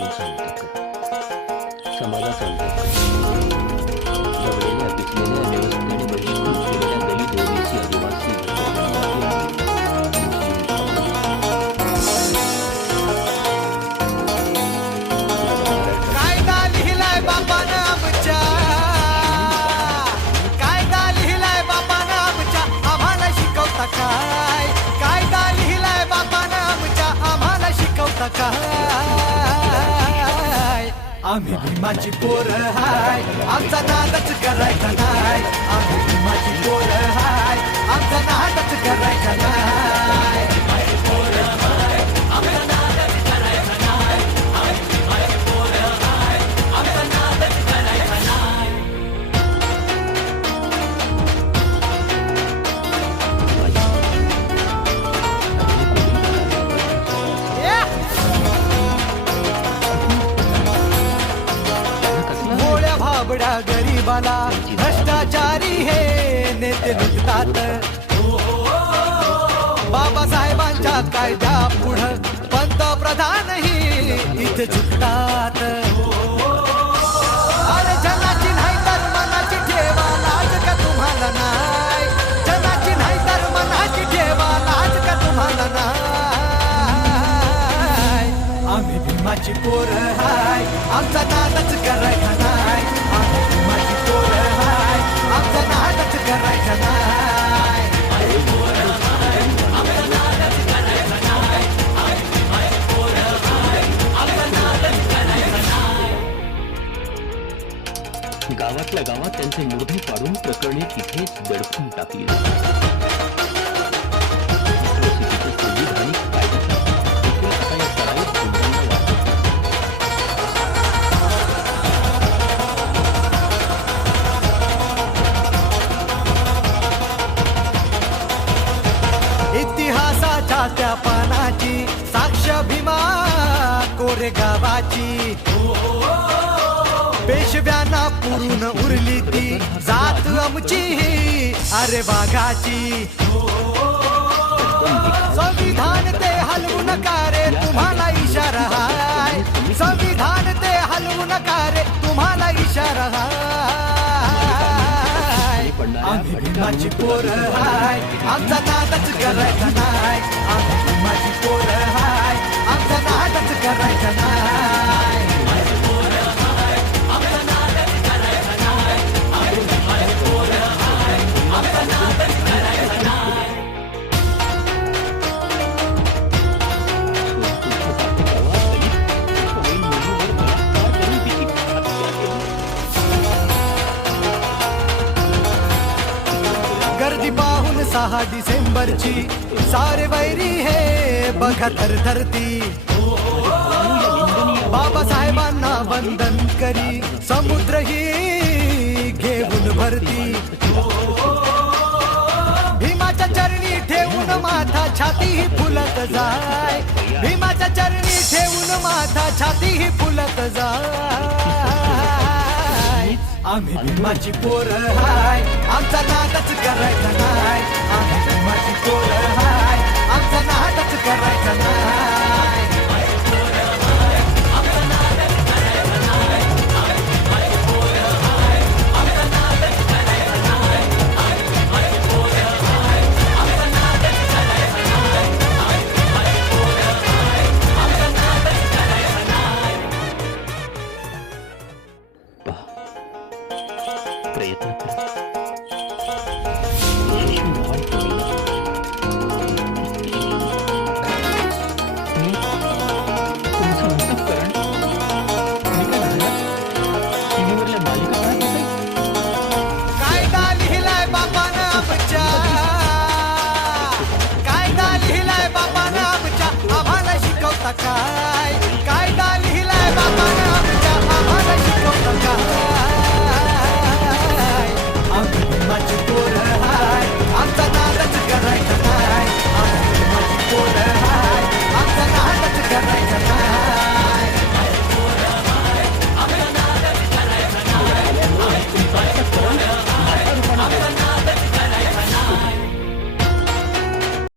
माणसांचं अंतःकरण, समाजाचं अंतःकरण, दबलेल्या, पिचलेल्या, व्यवस्थेने बहिष्कृत केलेल्या दलित, ओबीसी, आदिवासी घटकांसाठी कायदा लिहिलाय बापानं आमच्या, कायदा लिहिलाय बापानं आमच्या, आम्हाला शिकवता काय? कायदा लिहिलाय बापानं आमच्या, आम्हाला शिकवता काय? आम्ही भीमाची पोरं हाय, आमचा नादच करायचा नाय. आम्ही भीमाची पोरं हाय, आमचा नादच करायचा नाय. भोळ्या भाबड्या गरीबाला भ्रष्टाचारी हे नेते लुटतात. बाबासाहेबांच्या कायद्या पुढं पंतप्रधानही इथे झुकतात. अरे जनाची नाही तर मनाची ठेवा, लाज का तुम्हाला नाही? जनाची नाही तर मनाची ठेवा, लाज का तुम्हाला नाही? आम्ही भीमाची पोरं हाय, आमचा नादच करायचा नाय. आम्ही भीमाची पोरं हाय, आमचा नादच करायचा नाय. गावातल्या गावात त्यांचे मुर्दे पाडून प्रकरणे तिथेच दडपून टाकली. संविधानिक कायद्यासाठी देखील आता या सराईत गुंडांना वाटत. इतिहासाच्या त्या पानाची साक्ष भीमा कोरेगावाची. पेशव्यांना पुरून उरली ती जात आमची, अरे वाघाची. संविधान ते हलवू नका रे, तुम्हाला इशारा हाय. संविधान ते हलवू नका रे, तुम्हाला इशारा हाय. आम्ही भीमाची पोरं हाय, आमचा नादच करायचा नाय. आम्ही भीमाची पोरं हाय, आमचा नादच करायचा नाय. गर्दी पाहून 6 डिसेंबरची सारे वैरी हे बघा थरथरती. बाबासाहेबांना वंदन करी समुद्र ही घेऊन भरती. भीमाच्या चरणी ठेवून माथा छाती ही फुलत जाय. भीमाच्या चरणी ठेवून माथा छाती ही फुलत जाय. आम्ही भीमाची पोरं हाय, आमचा नादच करायचा नाय. आम्ही भीमाची पोरं हाय, आमचा नादच करायचा नाय.